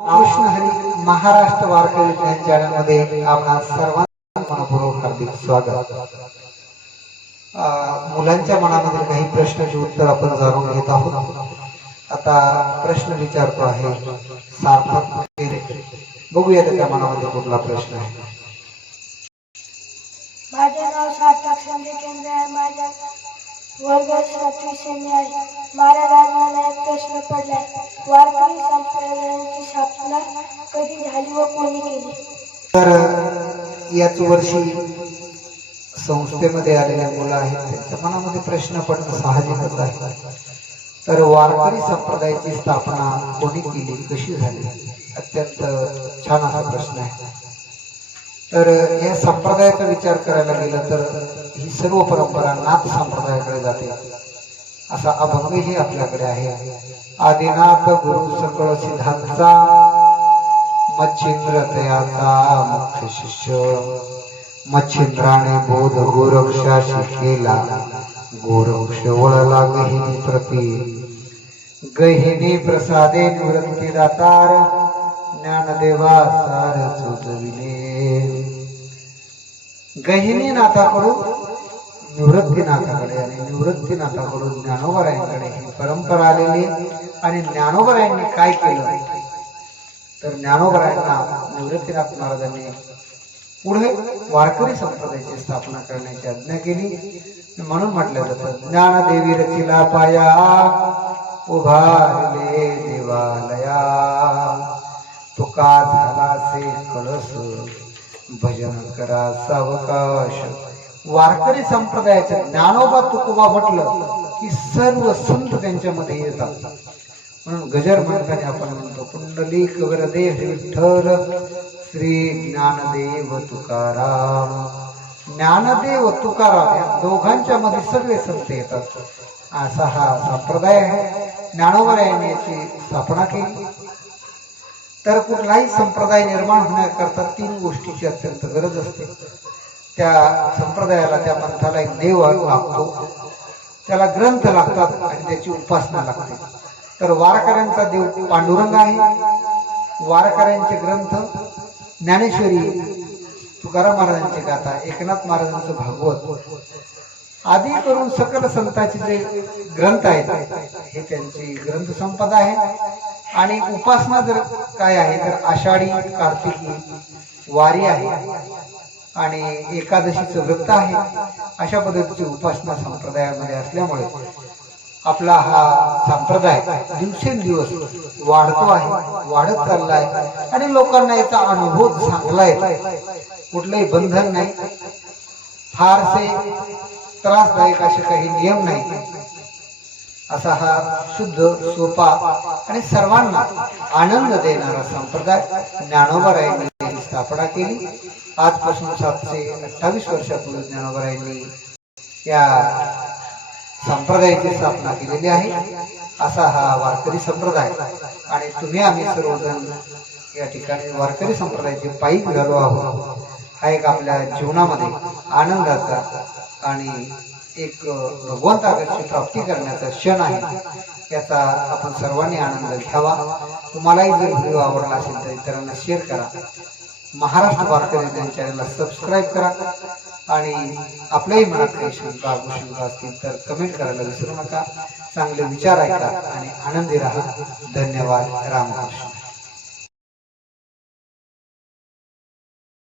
Krishna Hari Maharashtra Warkari channel चॅनलमध्ये आपणा सर्वांना मनपूर्वक हार्दिक स्वागत. मुलांच्या मनामध्ये काही प्रश्नाची उत्तर आपण जाणून घेत आहोत. आता प्रश्न विचारतो आहे सार्थक बघूया त्याच्या मनामध्ये कुठला प्रश्न आहे. माझे नाव सार्थक संजय केंद्र आहे. माझ्या वर्गात सातवी आहे. महाराज मला एक प्रश्न पडलाय वारकरी संप्रदायाची स्थापना कधी झाली व कोणी केली? तर याच वर्षी संस्थेमध्ये आलेल्या मुलं आहेत. त्यांच्या मनामध्ये प्रश्न पडणं साहजिकच आहे. तर वारकरी संप्रदायाची स्थापना कोणी केली? कशी झाली? अत्यंत छान असा प्रश्न आहे. तर या संप्रदायाचा विचार करायला गेला तर ही सर्व परंपरा नाथ संप्रदायाकडे जाते. असा अभंगही आपल्याकडे आहे. आदिनाथ गुरु सकळ सिद्धांचा मच्छिंद्र तयाचा मुख्य शिष्य. मच्छिंद्राने बोध गोरक्षाशी केला. गोरक्ष वळला गहिनी प्रती. गहिनी प्रसादे निवृत्ती दातार ज्ञानदेवा सार सुचविले गहिनी नाथाकडून निवृत्तीनाथाकडे आणि निवृत्तीनाथाकडून ज्ञानोबरायांकडे ही परंपरा आलेली आणि ज्ञानोबरायांनी काय केलं? तर ज्ञानोबरायांना निवृत्तीनाथ महाराजांनी पुढे वारकरी संप्रदायाची स्थापना करण्याची आज्ञा केली. म्हणून म्हटलं जातं ज्ञानदेवी रचिला पाया उभारले देवालया. तुका झाला कळस भजन करा सावकाश. वारकरी संप्रदायाचे ज्ञानोबा तुकोबा म्हटलं की सर्व संत त्यांच्यामध्ये येतात. म्हणून गजर म्हणताना आपण म्हणतो पुंडलिक वरदेव विठ्ठल श्री ज्ञानदेव तुकाराम. ज्ञानदेव तुकाराम या दोघांच्या मध्ये सगळे संत येतात. असा हा संप्रदाय आहे. ज्ञानोबा यांनी याची स्थापना केली. तर कुठलाही संप्रदाय निर्माण होण्याकरता तीन गोष्टीची अत्यंत गरज असते. त्या संप्रदायाला त्या पंथाला एक देव लागतो त्याला ग्रंथ लागतात आणि त्याची उपासना लागते. तर वारकऱ्यांचा देव पांडुरंग आहे. वारकऱ्यांचे ग्रंथ ज्ञानेश्वरी तुकाराम महाराजांची गाथा एकनाथ महाराजांचं भागवत आदी करून सकल संतांचे जे ग्रंथ आहेत हे त्यांची ग्रंथ संपदा आहे. आणि उपासना जर काय आहे तर आषाढी कार्तिकी वारी आहे. आणि एकादशीचं व्रत आहे. अशा पद्धतीची उपासना संप्रदायामध्ये असल्यामुळे आपला हा संप्रदाय दिवसेंदिवस वाढतो आहे वाढत चाललाय आणि लोकांना याचा अनुभव चांगला येत. कुठलंही बंधन नाही. फारसे त्रासदायक असे काही नियम नाही. असा हा शुद्ध सोपा आणि सर्वांना आनंद देणारा संप्रदाय ज्ञानोबरायांनी स्थापना केली. आजपासून सातशे अठ्ठावीस वर्षापूर्वी ज्ञानोबरायांनी या संप्रदायाची स्थापना केलेली आहे. असा हा वारकरी संप्रदाय. आणि तुम्ही आम्ही सर्वजण या ठिकाणी वारकरी संप्रदायाचे पायी झालो आहोत. हा एक आपल्या जीवनामध्ये आनंदाचा आणि एक भगवंताकडची प्राप्ती करण्याचा क्षण आहे. याचा आपण सर्वांनी आनंद घ्यावा. तुम्हालाही जर व्हिडिओ आवडला असेल तर इतरांना शेअर करा. महाराष्ट्र वारकरी ज्ञान चॅनलला सबस्क्राईब करा आणि आपल्याही मनात काही शंका कुशंका असतील तर कमेंट करायला विसरू नका. चांगले विचार ऐका आणि आनंदी राहा. धन्यवाद. रामकृष्ण.